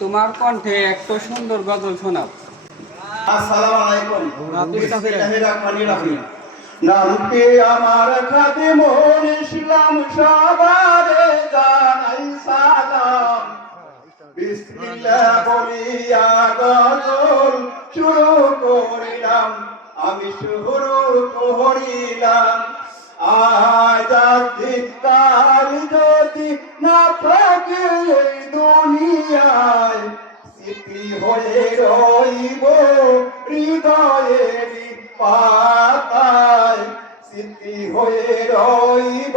তোমার কণ্ঠে একটা সুন্দর গজল শোনাও। আসসালামু আলাইকুম। বিসমিল্লাহির রহমানির রহিম। নামটি আমার খাদিমুল ইসলাম সবারে জানাই সালাম। বিসমিল্লাহ বলিয়া গজল শুরু করিলাম, আমি শুরু করিলাম। আজ কাল যদি না থাকে এই দুনিয়ায়, স্মৃতি হয়ে রইব হৃদয়ের পাতায়, স্মৃতি হয়ে রইব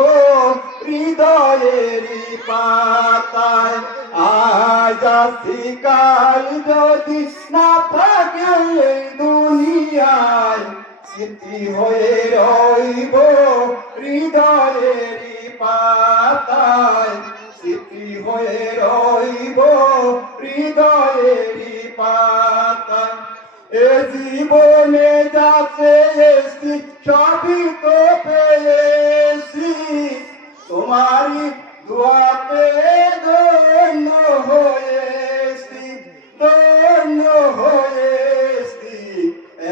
হৃদয়ের পাতায়। আজ কাল যদি না থাকে এই দুনিয়ায়, স্মৃতি হয়ে রইব হৃদয়ের পাতায়, স্মৃতি হয়ে রইব হৃদয়ের পাতায়। এ জীবনে যাচ্ছে এসছি সবই তো পেয়েছি, তোমারই দুয়াতে ধন্য হয়েছি, ধন্য হয়েছি।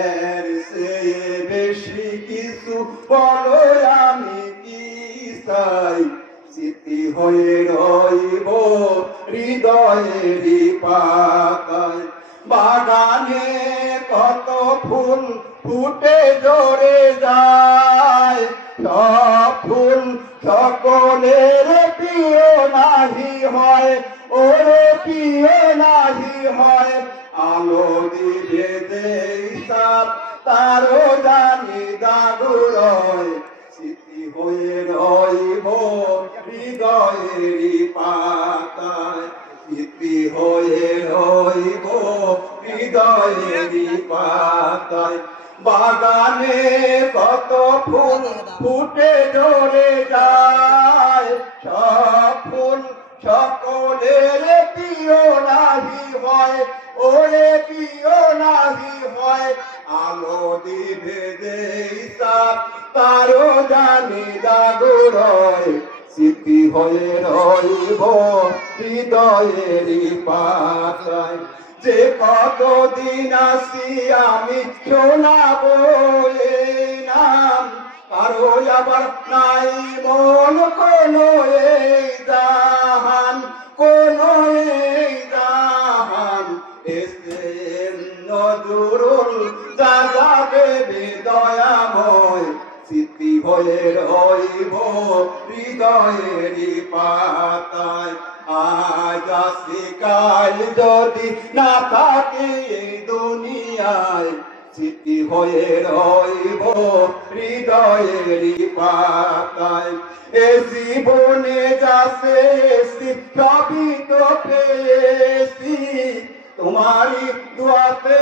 এর চেয়ে বেশি কিছু বলো আমি কি চাই, স্মৃতি হয়ে রইব হৃদয়ের পাতায়। বাগানে কত ফুল ফুটে ঝরে যায়, সব ফুল সকলের প্রিয় নাহি হয়, ওরে প্রিয় নাহি হয়। আলো দিবে যেই সাপ তারও জানি দাদু রয়, স্মৃতি হয়ে রইব হৃদয়ের পাতায়, স্মৃতি হয়ে রইব হৃদয়ের পাতায়। বাগানে কত ফুল ফুটে ঝরে যায়, সব ফুল সকলের প্রিয় নাহি হয়, ওরে প্রিয় নাহি হয়। আলো দিবে যেই সাপ তারও জানি দাদু রয়, স্মৃতি হয়ে রইব হৃদয়ের পাতায়। যে কতদিন আসি আমি শোনাবো এই নাম, কারো আবার নাই মন কোনো এই জাহান, কোনো এই জাহান। এসে নজরুল জাগাবে দয়াময়, স্মৃতি হয়ে রইব হৃদয়ের পাতায়। আজ আসি কাল যদি না থাকে এই দুনিয়ায়, স্মৃতি হয়ে রইব হৃদয়ের পাতায়। এ জীবনে যাচ্ছে সবই তো পেয়েছি, তোমারই দুয়াতে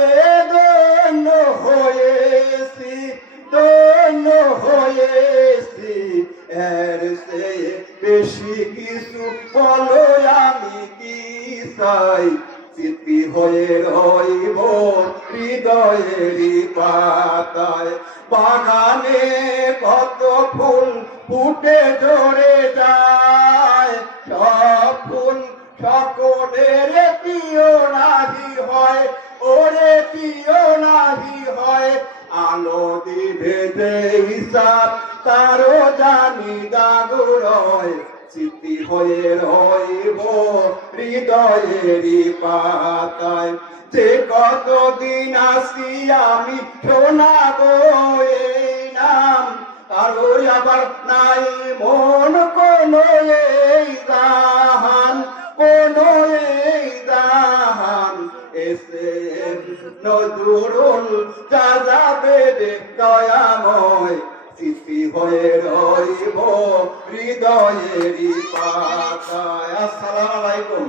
ধন্য হয়েছি, ধন্য হয়েছি। এর চেয়ে বেশি কিছু বলো আমি কি চাই, স্মৃতি হয়ে রইব হৃদয়ের পাতায়। বাগানে কত ফুল ফুটে ঝরে যায়, সব ফুল সকলের প্রিয় নাহি হয়, ওরে প্রিয় নাহি হয়। আলো দিবে যেই সাপ তারও জানি দাদু রয়, স্মৃতি হয়ে রইব হৃদয়ের পাতায়। যে কতদিন আসি আমি শোনাবো এই নাম, কারো আবার নাই মন কোনো এই জাহান, কোনো এই জাহান। এসে নজরুল যাবে দয়াময়, স্মৃতি হয়ে রইব হৃদয়ের পাতায়। আসসালামু আলাইকুম।